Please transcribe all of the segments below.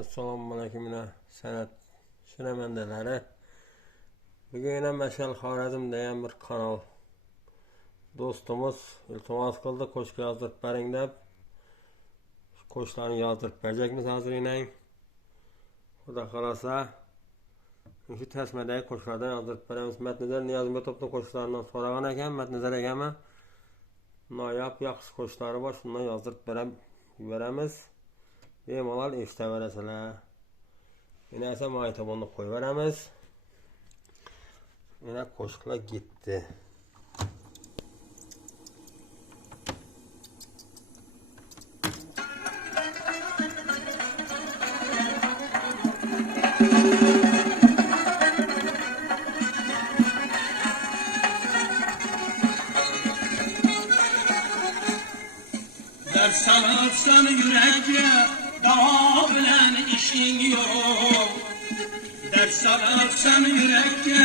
Assalomu alaykum san'at shunamandaları. Bugun ham Mashal Xorazmda ham bir kanal do'stimiz iltimos qildi, qo'shiq yozdirib bering deb. Qo'shiqlarni yozdirib berjakmiz hozirginang. Xudo xolasa shu tasmadagi qo'shiqlardan yozdirib beramiz. Matnizar Niyozmetobning qo'shiqlaridan so'ragan ekan, Matnizar akami noyob yaxshi qo'shiqlari bor, shundan yozdirib beramiz. Bemalol eshitaverasizlar. Yana esa maytabonni qo'yib beramiz. Yana qo'shiqlar ketdi. Ders sanıpsan yürekle dava bilen işin yok. Ders sanıpsan yürekle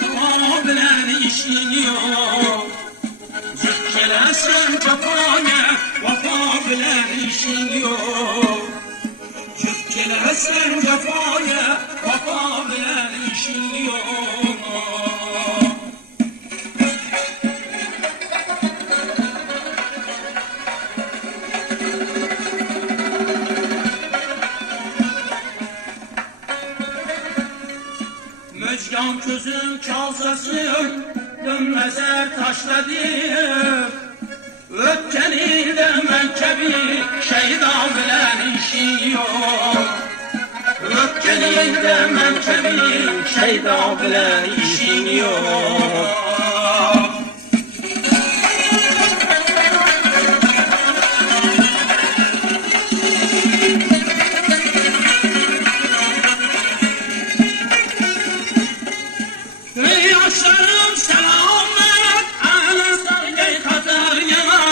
dava bilen işin yok. Zükkelesen cefaya vafa bilen işin yok. Zükkelesen cefaya vafa bilen işin yok. Müjgan közün çalsasın, dönmezer taşladım. Ötkenilde menkebi, şeyda bilen işin yok. Ötkenilde menkebi, şeyda bilen işin yok. Yaşlarım selamet, ahlen sargay kadar yana.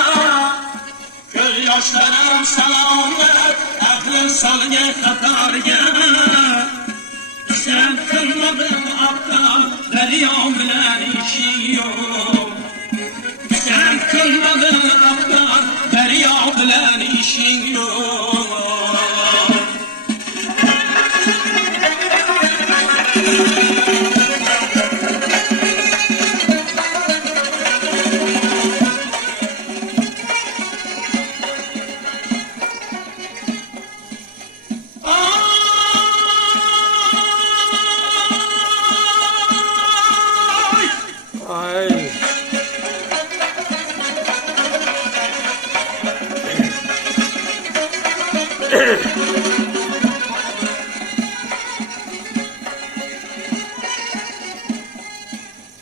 Göz yaşlarım selamet, ahlen sargay kadar yana. Sen kılmadın aktar, derya bilen işin yok. Sen kılmadın aktar, derya bilen işin yok.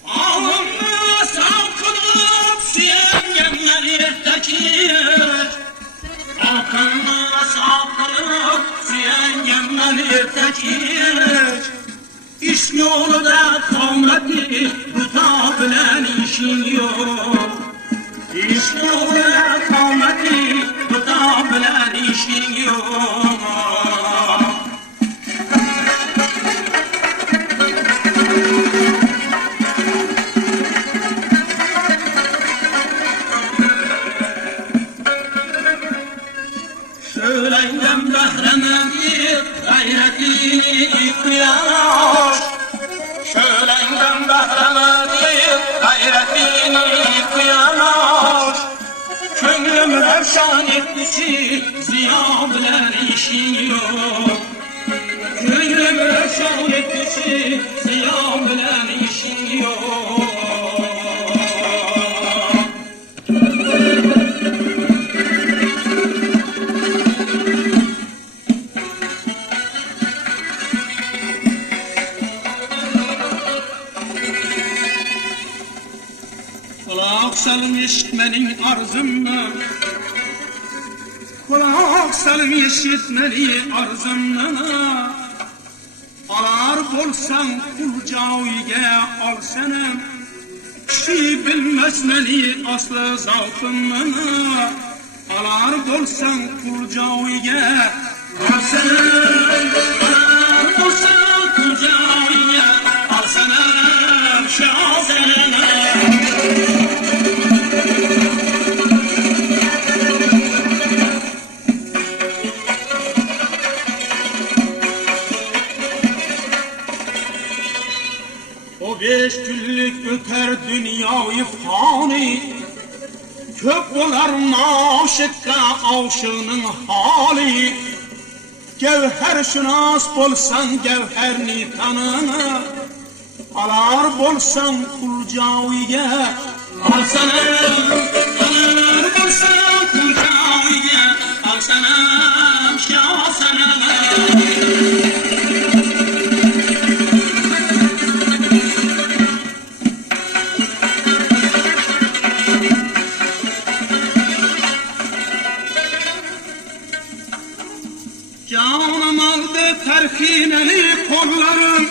Ağımı salkılıp siyengenler yettekir. Ağımı salkılıp siyengenler yettekir. İş yolu da kavmeti tutabilen işin yok. İş yolu da kavmeti tutabilen işin yok. Söyleyden behremedir gayretini kıyaş. Söyleyden behremedir gayretini kıyaş. Könlüm revşan etmişi ziya bilen işin yok. Könlüm revşan etmişi ziya bilen işin yok. Kulak salım işitmenin arzımı. Kulak salım işitmenin arzımı. Alar bolsan kulcaviga alsanım. Kişi bilmez meni aslı zavkımı. Alar bolsan kulcaviga alsanım. Alar bolsan kulcaviga alsanım. Şazenime. 5 günlük öter dünyayı fani, köp olar maşıkka aşığının hali. Gevher şunas bolsan gevherini tanını, alar bolsan kulcaviye alsana. Alar bolsan kulcaviye alsana, şahsana. Canım aldı terkineli kollarım,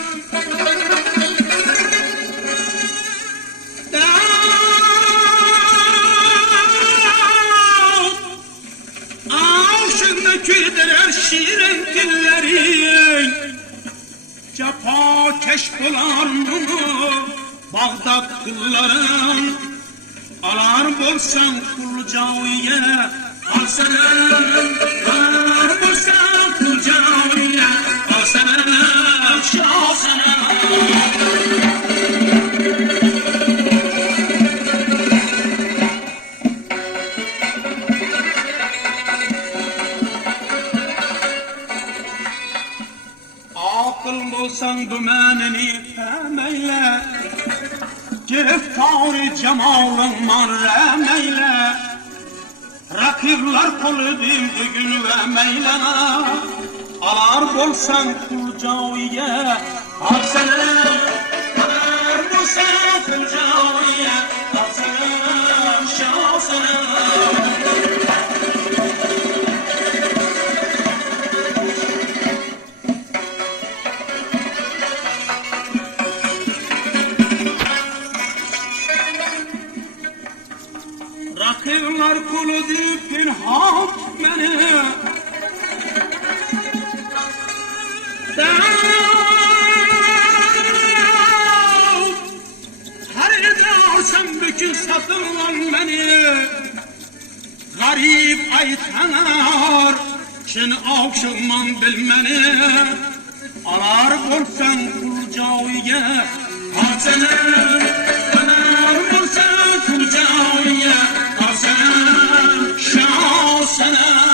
aşığını küder şirin dillerin. Cefa keş bular mı Bağdat kılların, alar bolsan kulcaviye alsana. Alar bolsan kulcaviye alsana, şahsana. Akıl bulsan dümenini emeyle, giriftar cemalın marremeyle. Rakibler koludim bugün ve meylana, alar bolsan kulcaviye alsana. Alar bolsan kulcaviye alsana, şahsana. Rakibler kulu deyip pinhan beni, her yerde alsam bütün satırlar beni. Garip aytanar şen avşılman bilmeni, alar bolsan kulcaviye alsana. Alar bolsan kulcaviye alsana, şahsana.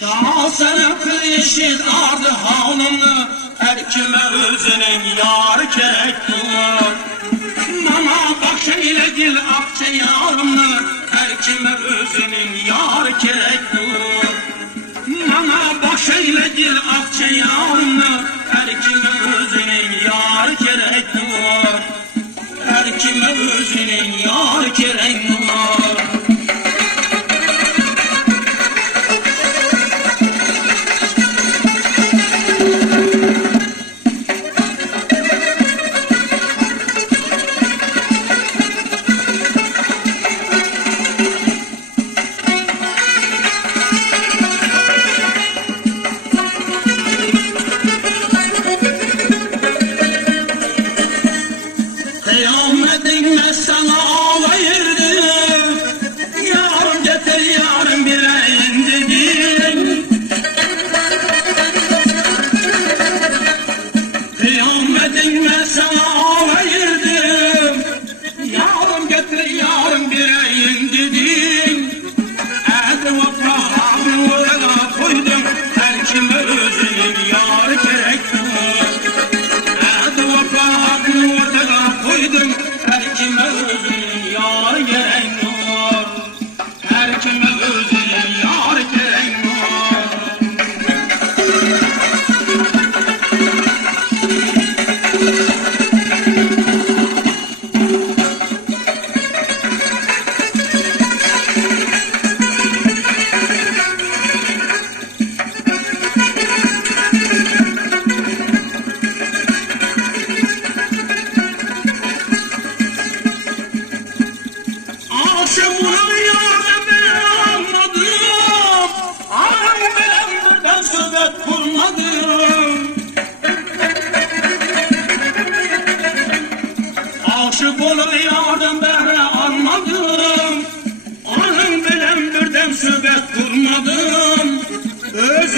Şahsana kılışın ardı havlını, her kime özünün yar kerektir. Mama bakşeyle dil akçe yarımını, her kime özünün yar kerektir. Mama bakşeyle dil akçe yarımını, her kime özünün yar kerektir. Her kime özünün yar kerektir.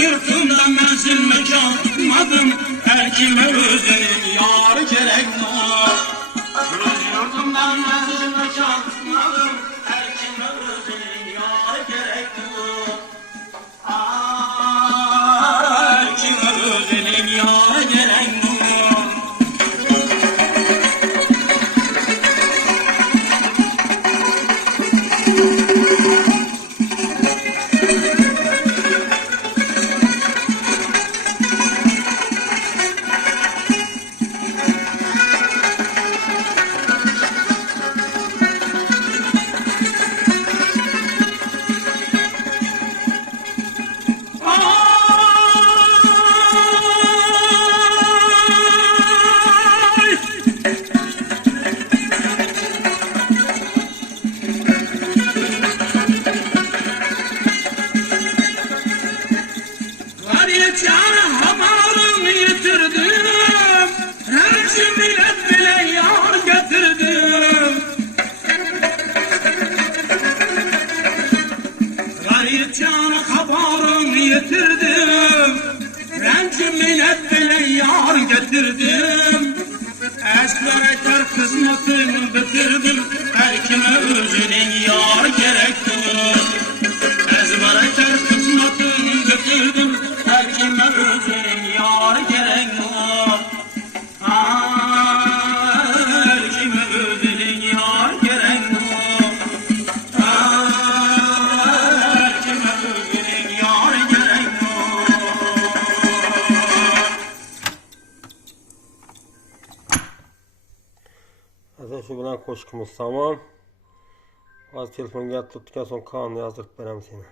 yurtumda menzil mekan tutmadım. Her kime özünün yarı gerek var. Öz yurdumda menzil mekan tutmadım. Her kime özünün yarı gerek var. Her kime özünün yarı gerek var. Gariyetyanı hamalını yitirdim. Rencim millet bile yar getirdim. Gariyetyanı hamalını yitirdim. Rencim millet bile yar getirdim. Esmer eter kısmetimi bitirdim. Her kime özünün yar gerektir. Ezber eter kısmetimi bitirdim. Her kime özünün yar gerek var. Her kime özünün yar gerek var. Her kime özünün yar gerek var. Zaten şu bilan qo'shiqimiz tamam. Hozir telefonga tutgan so'ng qonni yozdirib beraman seni.